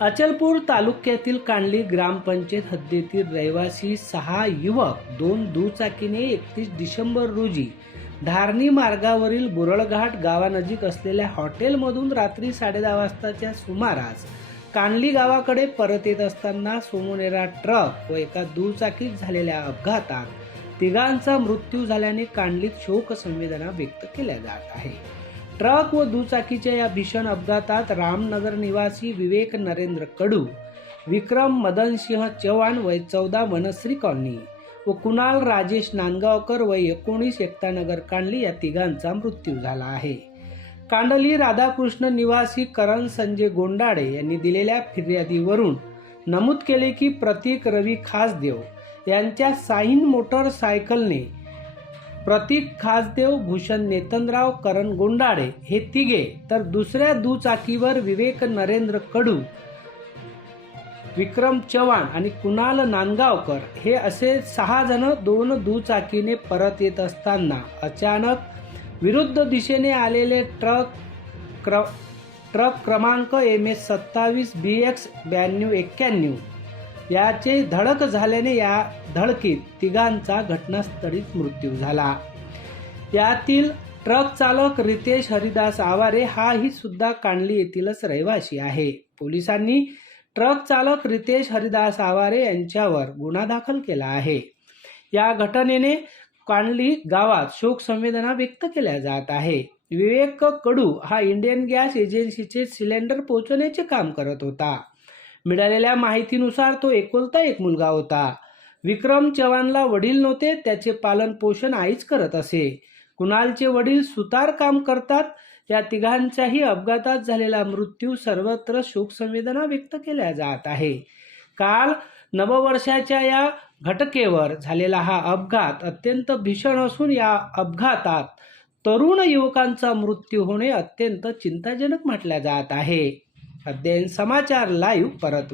अचलपूर तालुक्यातील कांडली ग्रामपंचायत हद्दीतील रहिवासी सहा युवक दोन दुचाकीने एकतीस डिसेंबर रोजी धारणी मार्गावरील बुरळघाट गावानजीक असलेल्या हॉटेलमधून रात्री साडेदहा वाजताच्या सुमारास कांडली गावाकडे परत येत असताना सोमोनेरा ट्रक व एका दुचाकीत झालेल्या अपघातात तिघांचा मृत्यू झाल्याने कांडलीत शोक संवेदना व्यक्त केल्या जात आहे. ट्रक व दुचाकीच्या या भीषण अपघातात रामनगर निवासी विवेक नरेंद्र कडू विक्रम मदनसिंह चव्हाण वय चौदा वनश्री कॉलनी व कुणाल राजेश नांदगावकर वय एकोणीस एकतानगर कांडली या तिघांचा मृत्यू झाला आहे. कांडली राधाकृष्ण निवासी करण संजय गोंडाडे यांनी दिलेल्या फिर्यादीवरून नमूद केले की प्रतीक रवी खासदेव यांच्या साईन मोटरसायकलने प्रतीक खासदेव भूषण नेतनराव करण गोंडाळे हे तिघे. तर दुसऱ्या दुचाकीवर विवेक नरेंद्र कडू विक्रम चव्हाण आणि कुणाल नांदगावकर हे असे सहा जण दोन दुचाकीने परत येत असताना अचानक विरुद्ध दिशेने आलेले ट्रक क्र ट्रक क्रमांक एम एस सत्तावीस बी एक्स ब्याण्णव एक्क्याण्णव. याचे धडक झाल्याने या धडकीत तिघांचा घटनास्थळीच मृत्यू झाला. यातील ट्रक चालक रितेश हरिदास आवारे हाही सुद्धा कांडली येथीलच रहिवासी आहे. पोलिसांनी ट्रक चालक रितेश हरिदास आवारे यांच्यावर गुन्हा दाखल केला आहे. या घटनेने कांडली गावात शोक संवेदना व्यक्त केल्या जात आहे. विवेक कडू हा इंडियन गॅस एजन्सीचे सिलेंडर पोहोचवण्याचे काम करत होता. मिळालेल्या माहितीनुसार तो एकुलता एक मुलगा होता. विक्रम चव्हाणला वडील नव्हते त्याचे पालन पोषण आईच करत असे. कुणालचे वडील सुतार काम करतात या तिघांच्याही अपघातात झालेला मृत्यू सर्वत्र शोकसंवेदना व्यक्त केल्या जात आहे. काल नववर्षाच्या या घटकेवर झालेला हा अपघात अत्यंत भीषण असून या अपघातात तरुण युवकांचा मृत्यू होणे अत्यंत चिंताजनक म्हटल्या जात आहे. અધ્યયન સમાચાર લાઈવ પરત